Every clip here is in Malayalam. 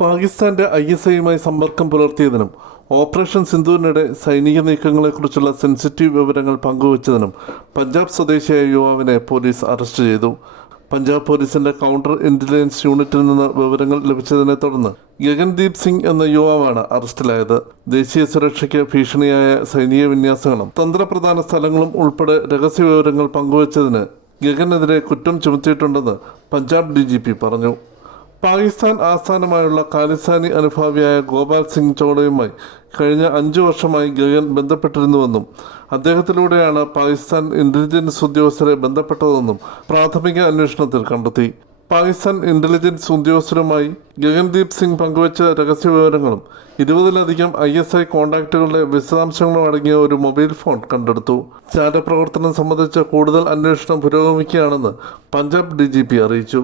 പാകിസ്ഥാന്റെ ഐ എസ് ഐയുമായി സമ്പർക്കം പുലർത്തിയതിനും ഓപ്പറേഷൻ സിന്ധുവിനിടെ സൈനിക നീക്കങ്ങളെക്കുറിച്ചുള്ള സെൻസിറ്റീവ് വിവരങ്ങൾ പങ്കുവച്ചതിനും പഞ്ചാബ് സ്വദേശിയായ യുവാവിനെ പോലീസ് അറസ്റ്റ് ചെയ്തു. പഞ്ചാബ് പോലീസിന്റെ കൗണ്ടർ ഇന്റലിജൻസ് യൂണിറ്റിൽ നിന്ന് വിവരങ്ങൾ ലഭിച്ചതിനെ തുടർന്ന് ഗഗൻദീപ് സിംഗ് എന്ന യുവാവാണ് അറസ്റ്റിലായത്. ദേശീയ സുരക്ഷയ്ക്ക് ഭീഷണിയായ സൈനിക വിന്യാസങ്ങളും തന്ത്രപ്രധാന സ്ഥലങ്ങളും ഉൾപ്പെടെ രഹസ്യ വിവരങ്ങൾ പങ്കുവച്ചതിന് ഗഗനെതിരെ കുറ്റം ചുമത്തിയിട്ടുണ്ടെന്ന് പഞ്ചാബ് ഡി പറഞ്ഞു. പാകിസ്ഥാൻ ആസ്ഥാനമായുള്ള ഖാലിസ്ഥാനി അനുഭാവിയായ ഗോപാൽ സിംഗ് ചോളയുമായി കഴിഞ്ഞ അഞ്ചു വർഷമായി ഗഗൻ ബന്ധപ്പെട്ടിരുന്നുവെന്നും അദ്ദേഹത്തിലൂടെയാണ് പാകിസ്ഥാൻ ഇന്റലിജൻസ് ഉദ്യോഗസ്ഥരെ ബന്ധപ്പെട്ടതെന്നും പ്രാഥമിക അന്വേഷണത്തിൽ കണ്ടെത്തി. പാകിസ്ഥാൻ ഇന്റലിജൻസ് ഉദ്യോഗസ്ഥരുമായി ഗഗൻദീപ് സിംഗ് പങ്കുവച്ച രഹസ്യ വിവരങ്ങളും ഇരുപതിലധികം ഐ എസ് ഐ കോൺടാക്റ്റുകളുടെ വിശദാംശങ്ങളും അടങ്ങിയ ഒരു മൊബൈൽ ഫോൺ കണ്ടെടുത്തു. ചാരപ്രവർത്തനം സംബന്ധിച്ച കൂടുതൽ അന്വേഷണം പുരോഗമിക്കുകയാണെന്ന് പഞ്ചാബ് ഡി അറിയിച്ചു.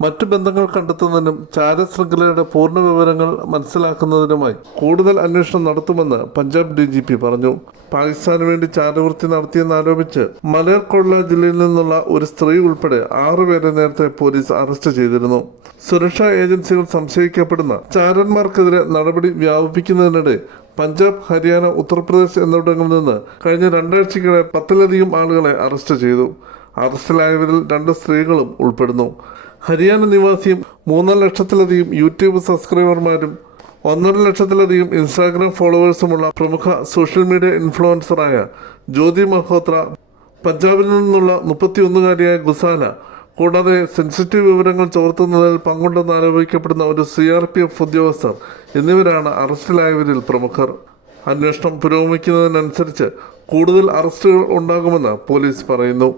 മറ്റു ബന്ധങ്ങൾ കണ്ടെത്തുന്നതിനും ചാരശൃംഖലയുടെ പൂർണ വിവരങ്ങൾ മനസ്സിലാക്കുന്നതിനുമായി കൂടുതൽ അന്വേഷണം നടത്തുമെന്ന് പഞ്ചാബ് ഡി ജി പി പറഞ്ഞു. പാകിസ്ഥാന് വേണ്ടി ചാരവൃത്തി നടത്തിയെന്നാരോപിച്ച് മലേർകൊള്ള ജില്ലയിൽ നിന്നുള്ള ഒരു സ്ത്രീ ഉൾപ്പെടെ ആറുപേരെ നേരത്തെ പോലീസ് അറസ്റ്റ് ചെയ്തിരുന്നു. സുരക്ഷാ ഏജൻസികൾ സംശയിക്കപ്പെടുന്ന ചാരന്മാർക്കെതിരെ നടപടി വ്യാപിപ്പിക്കുന്നതിനിടെ പഞ്ചാബ് ഹരിയാന ഉത്തർപ്രദേശ് എന്നിവിടങ്ങളിൽ നിന്ന് കഴിഞ്ഞ രണ്ടാഴ്ചക്കിടെ പത്തിലധികം ആളുകളെ അറസ്റ്റ് ചെയ്തു. അറസ്റ്റിലായവരിൽ രണ്ട് സ്ത്രീകളും ഉൾപ്പെടുന്നു. ഹരിയാന നിവാസിയും മൂന്നര ലക്ഷത്തിലധികം യൂട്യൂബ് സബ്സ്ക്രൈബർമാരും ഒന്നര ലക്ഷത്തിലധികം ഇൻസ്റ്റാഗ്രാം ഫോളോവേഴ്സുമുള്ള പ്രമുഖ സോഷ്യൽ മീഡിയ ഇൻഫ്ലുവൻസറായ ജ്യോതി മഹോത്ര പഞ്ചാബിൽ നിന്നുള്ള മുപ്പത്തിയൊന്നുകാരിയായ ഗുസാല കൂടാതെ സെൻസിറ്റീവ് വിവരങ്ങൾ ചോർത്തുന്നതിൽ പങ്കുണ്ടെന്ന് ആരോപിക്കപ്പെടുന്ന ഒരു സി ആർ പി എഫ് ഉദ്യോഗസ്ഥർ എന്നിവരാണ് അറസ്റ്റിലായവരിൽ പ്രമുഖർ. അന്വേഷണം പുരോഗമിക്കുന്നതിനനുസരിച്ച് കൂടുതൽ അറസ്റ്റുകൾ ഉണ്ടാകുമെന്ന് പോലീസ് പറയുന്നു.